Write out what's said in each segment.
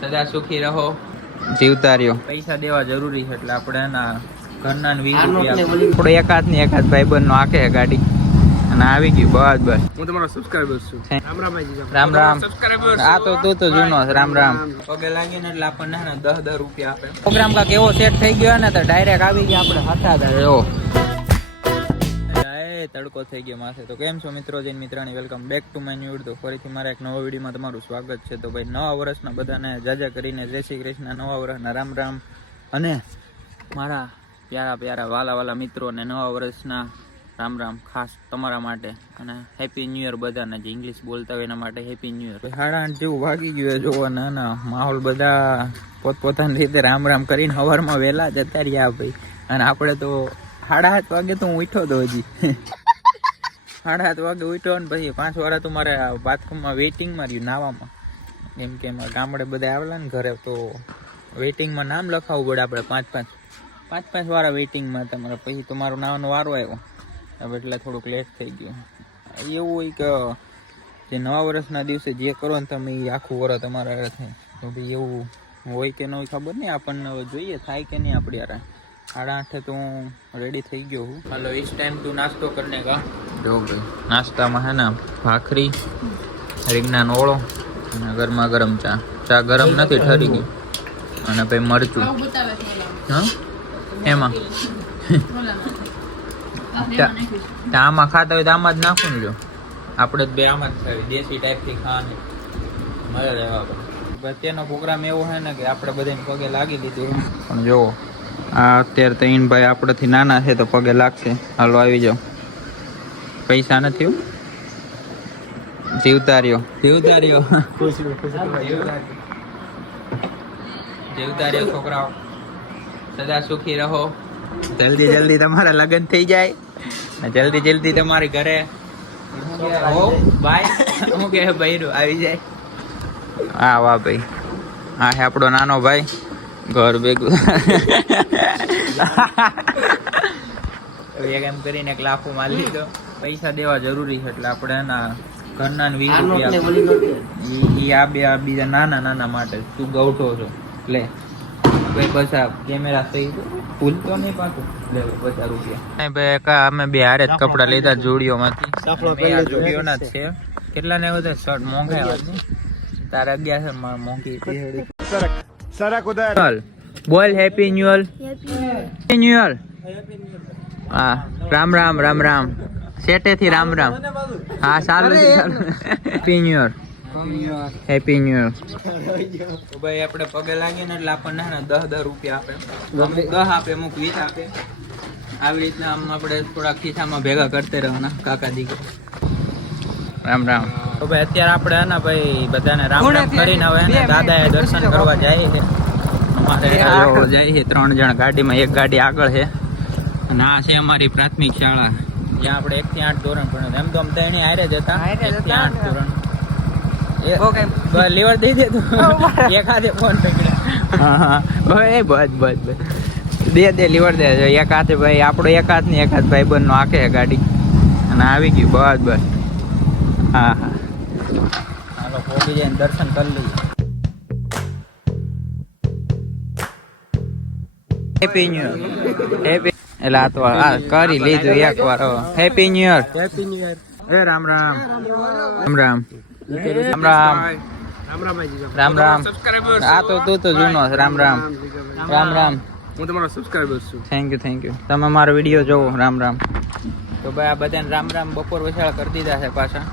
સદા સુખી રહો, જીવતા રહ્યો. પૈસા દેવા જરૂરી છે એટલે આપણે એના ઘરના 20 રૂપિયા થોડો એકાદ ભાઈબંધ નો આખે ગાડી અને આવી ગયું બસ. હું તમારો સબસ્ક્રાઇબર છું. રામ રામ. આ તો તું તો જૂનો રામ રામ. પગે લાગીને એટલે આપણને 10 રૂપિયા આપે. પ્રોગ્રામ કાંક એવો સેટ થઈ ગયો ને તો ડાયરેક્ટ આવી ગયા આપણે હતા એવો. તડકો થઈ ગયો માથે. તો કેમ છો મિત્રો, જૈન મિત્રાણી, welcome back to my new video. ફરીથી મારા એક નવા વિડીયોમાં તમારું સ્વાગત છે. તો ભાઈ નવા વર્ષના બધાને જાજા કરીને જય શ્રી કૃષ્ણ, નવા વર્ષના રામ રામ. અને મારા પ્યારા વાલા મિત્રોને નવા વર્ષના રામ રામ ખાસ તમારા માટે. અને હેપી ન્યુ યર બધાને જે ઇંગ્લિશ બોલતા હોય એના માટે હેપી ન્યુ યર. 8:30 જેવું વાગી ગયું જોવો ના માહોલ બધા પોતપોતાની રીતે રામ રામ કરીને સવારમાં વહેલા જતા રહ્યા ભાઈ. અને આપણે તો 7:30 વાગે તો હું ઉઠ્યો હતો હજી 7:30 વાગે ઉઠ્યો ને પછી 5 વાર તો મારે બાથરૂમમાં વેઇટિંગમાં રહ્યું નાવામાં. એમ કે ગામડે બધા આવેલા ને ઘરે તો વેઇટિંગમાં નામ લખાવવું પડે આપણે 5 વાળા વેઇટિંગમાં તમારે. પછી તો મારો નાવાનો વારો આવ્યો હવે એટલે થોડુંક લેટ થઈ ગયું. એવું હોય કે જે નવા વર્ષના દિવસે જે કરો ને તમે એ આખું વર્ષ તમારા થાય. તો ભાઈ એવું હોય કે ન હોય ખબર નહીં આપણને. હવે જોઈએ થાય કે નહીં આપણી યાર. 8:30 તો હું રેડી થઈ ગયો હું. હાલો ઇસ ટાઈમ તું નાસ્તો કરને કા. જો ભાઈ નાસ્તામાં હે ને ભાખરી, રીંગણાનો ઓળો અને ગરમા ગરમ ચા ગરમ નથી ઠરી ગઈ. અને ભાઈ મરચું હા એમાં આમાં ખાતા હોય તો આમાં જ નાખું ને. જો આપણે બે આમાં જ ખાવી, દેશી ટાઈપથી ખાવાની મજા જ આવે. અત્યારનો પ્રોગ્રામ એવો છે ને કે આપણે બધાને પગે લાગી લીધું. પણ જો આ અત્યારે તૈન ભાઈ આપણાથી નાના છે તો પગે લાગશે. હાલો આવી જાઓ. પૈસા નથી જીવતા રહ્યો છોકરાઓ. સદા સુખી રહો. જલ્દી તમારા લગ્ન થઈ જાય ને જલ્દી તમારી ઘરે ભાઈ હું કે બૈરું આવી જાય. હા વાહ ભાઈ, આ છે આપણો નાનો ભાઈ. ઘર ભેગું એમ કરીને એક લાખો માલ લીધો. પૈસા દેવા જરૂરી છે એટલે આપણે એના ઘરના 20 રૂપિયા આ બીજા નાના માટે. તું ગૌઠો છો લે ભાઈ. બસ આ કેમેરા થઈ ભૂલતો નહીં પાછું. લે 50 રૂપિયા ભાઈ. અમે બે હારે જ કપડા લીધા જોડીઓમાંથી. જોડીઓના જ છે. કેટલા ને બધા શર્ટ મોંઘા તારા 11 મોંઘી. બોલ હેપી ન્યુ યર. હા રામ રામ સેટેથી રામ હા સારું હેપી ન્યુ યર. તો ભાઈ આપણે પગે લાગીએ ને એટલે આપણને 10 રૂપિયા આપે. 10 આપે, અમુક 20 આપે. આવી રીતના આમ આપણે થોડા ખિસ્સામાં ભેગા કરते રહેવાના કાકા દીકરા. રામ તો ભાઈ અત્યારે આપણે ને ભાઈ બધાને રામ કરીને હવે દાદાએ દર્શન કરવા જાય છે. અમારે જાય છે 3 જણ ગાડીમાં. એક ગાડી આગળ છે અને આ છે અમારી પ્રાથમિક શાળા જ્યાં આપણે 1 થી 8 ધોરણ ભણ્યા. એમ તો અમે ત્રણે હારે જ હતા 1 થી 8 ધોરણ. લીવર દઈ દે તો એક હાથે ફોન પકડ્યા. હા બસ દે લીવર દે. એક હાથે ભાઈ આપણો એક હાથ ને એક હાથ ભાઈબંધ નો આખે ગાડી અને આવી ગયું બસ. હા હાલો પહોંચી જાય દર્શન કરી લઈએ. Happy new year. એટલે આ તો કરી લીધું એક વાર. Happy new year. રામ આ તો તું તો જૂનો રામ હું તમારો સબસ્ક્રાઇબર છું. Thank you. તમે મારો વિડીયો જોવો. રામ તો ભાઈ આ બધાને રામ બપોર વસાળ કરી દીધા છે પાછા.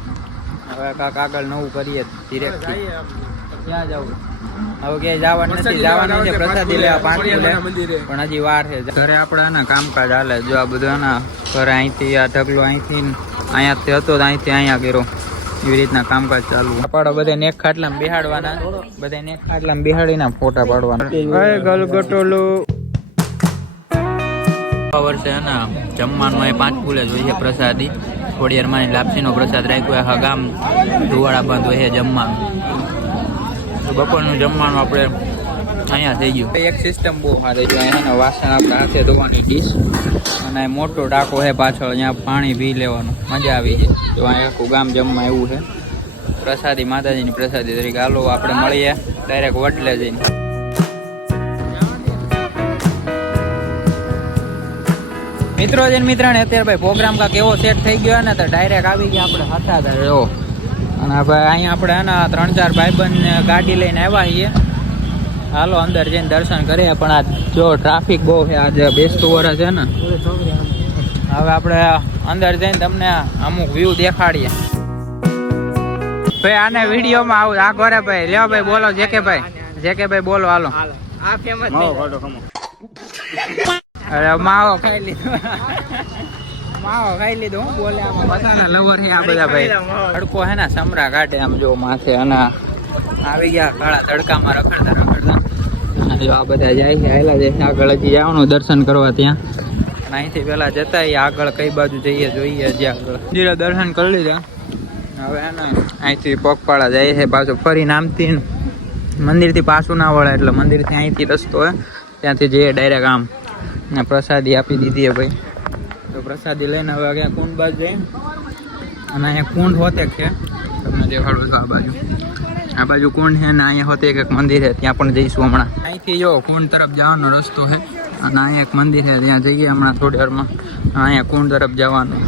હવે કાંક આગળ નવું કરીએ ધીરે. ક્યાં જવું હવે? ક્યાંય જવાનું છે. પ્રસાદી લેવા 5 પણ હજી વાર છે. ઘરે આપણે કામકાજ હાલે. જો આ બધું ઘરે અહીંથી આ ઢગલો અહીંથી અહીંયાથી હતો અહીંથી અહીંયા કર્યો. એવી રીતના કામકાજ ચાલુ. પાડો બધા નેક ખાટલામાં બેહાડવાના. બધા નેક ખાટલામાં બેહાડીને ફોટા પાડવાના. ગલગટોલો વર્ષે જમવાનું અહીં 5 ફૂલે જોઈએ પ્રસાદી. થોડી વારમાં લાપસીનો પ્રસાદ રાખ્યો. ગામ ધુવાડા બંધ હોય છે જમવાનું. બપોરનું જમવાનું આપણે અહીંયા થઈ ગયું. એક સિસ્ટમ બહુ સારી છે. અહીંયા વાસણ આપણે હાથે ધોવાની ડીશ અને મોટો ટાંકો છે પાછળ. અહીંયા પાણી પી લેવાનું. મજા આવી જાય. તો અહીંયા આખું ગામ જમવા એવું છે. પ્રસાદી માતાજીની પ્રસાદી તરીકે. હાલો આપણે મળીએ ડાયરેક્ટ વડલે જઈને. મિત્રો જઈને મિત્રાને અત્યારે ભાઈ પ્રોગ્રામ કાંક એવો સેટ થઈ ગયો ને તો ડાયરેક્ટ આવી ગયા આપણે હતા ઘરે એવો. અને ભાઈ અહીંયા આપણે એના 3-4 ભાઈબંધ ગાડી લઈને આવ્યા છીએ. હાલો અંદર જઈને દર્શન કરીએ. પણ આ જો ટ્રાફિક બહુ છે આજે બેસતું વર્ષ છે ને. હવે આપણે અંદર જઈને તમને અમુક વ્યૂ દેખાડીએ. ભાઈ આને વિડીયોમાં આવું આ કરે ભાઈ. લ્યો ભાઈ બોલો જેકે ભાઈ બોલો હાલો. આ ફેમસ અરે માવો ખાઈ લીધો. માવો ખાઈ લીધો. હું બોલે આમાં મસાલા લવર છે આ બધા ભાઈ. તડકો હે ને સમરા કાઢે આમ જો માથે. અને આવી ગયા કાળા તડકામાં રખડતા. અને જો આ બધા જાય છે આયલા જાય છે. આગળ હજી જવાનું દર્શન કરવા ત્યાં. અહીંથી પેલા જતા આગળ કઈ બાજુ જઈએ જોઈએ. હજી આગળ મંદિરે દર્શન કરી લીધા. હવે ને અહીંથી પગપાળા જાય છે પાછું ફરીને આમથી મંદિરથી પાછું ના વળે. એટલે મંદિરથી અહીંથી રસ્તો હોય ત્યાંથી જઈએ ડાયરેક્ટ આમ. ને પ્રસાદી આપી દીધી ભાઈ. તો પ્રસાદી લઈને હવે આગળ કુંડ બાજુ જઈએ. અને અહીંયા કુંડ હોતે છે તમને દેખાડું છું. આ બાજુ કુંડ છે ને અહીંયા હોતે એક મંદિર છે ત્યાં પણ જઈશું હમણાં. અહીંથી જો કુંડ તરફ જવાનો રસ્તો છે. અને અહીંયા એક મંદિર છે ત્યાં જઈએ હમણાં થોડી વારમાં. અહીંયા કુંડ તરફ જવાનું.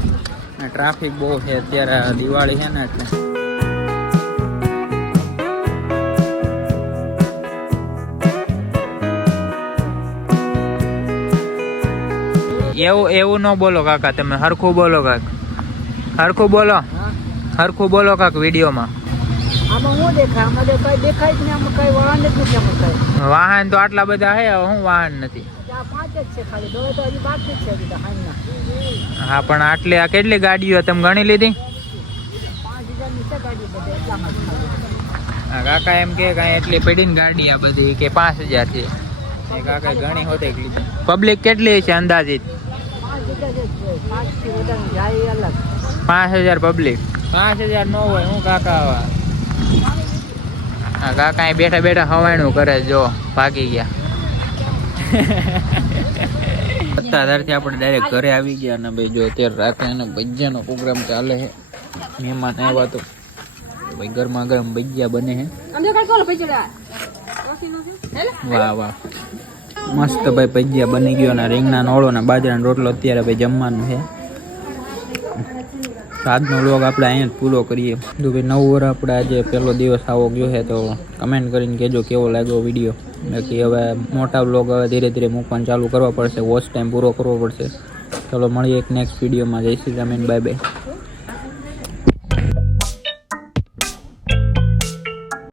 ટ્રાફિક બહુ છે અત્યારે દિવાળી છે ને એટલે. એવું ન બોલો કાકા. તમે હરખું બોલો કાક. હરખું બોલો કાક વિડીયોમાં. વાહન તો આટલા બધા છે. હું વાહન નથી. હા પણ આટલી આ કેટલી ગાડીઓ તમે ગણી લીધી? કાકા એમ કે એટલી પડી ને ગાડી આ બધી કે 5000 છે. કાકા ઘણી હોતે. પબ્લિક કેટલી છે અંદાજિત? 5000 પબ્લિક. 5000 ન હોય હું કાકા. હા કાકા બેઠા બેઠા હવાણું કરે. જો ભાગી ગયા. અત્યારથી આપણે ડાયરેક્ટ ઘરે આવી ગયા. અને ભાઈ જો અત્યારે રાતે એને ભજીયાનો પ્રોગ્રામ ચાલે છે. મહેમાન આવ્યા તો ભાઈ ગરમા ગરમ ભજીયા બને છે. વાહ વાહ મસ્ત ભાઈ ભજીયા બની ગયો. ને રીંગણા નોળો ને બાજરાનો રોટલો અત્યારે ભાઈ જમવાનું છે. આજનો વ્લોગ આપણે અહીંયા જ પૂરો કરીએ. તો ભાઈ 9 વર્ષ આપણે આજે પહેલો દિવસ આવો ગયો છે. તો કમેન્ટ કરીને કહેજો કેવો લાગ્યો વિડીયો. બાકી હવે મોટા વ્લોગ હવે ધીરે ધીરે મૂકવાનું ચાલુ કરવા પડશે. વોચ ટાઈમ પૂરો કરવો પડશે. ચલો મળીએ એક નેક્સ્ટ વિડીયોમાં. જય શ્રી રામ. Bye bye.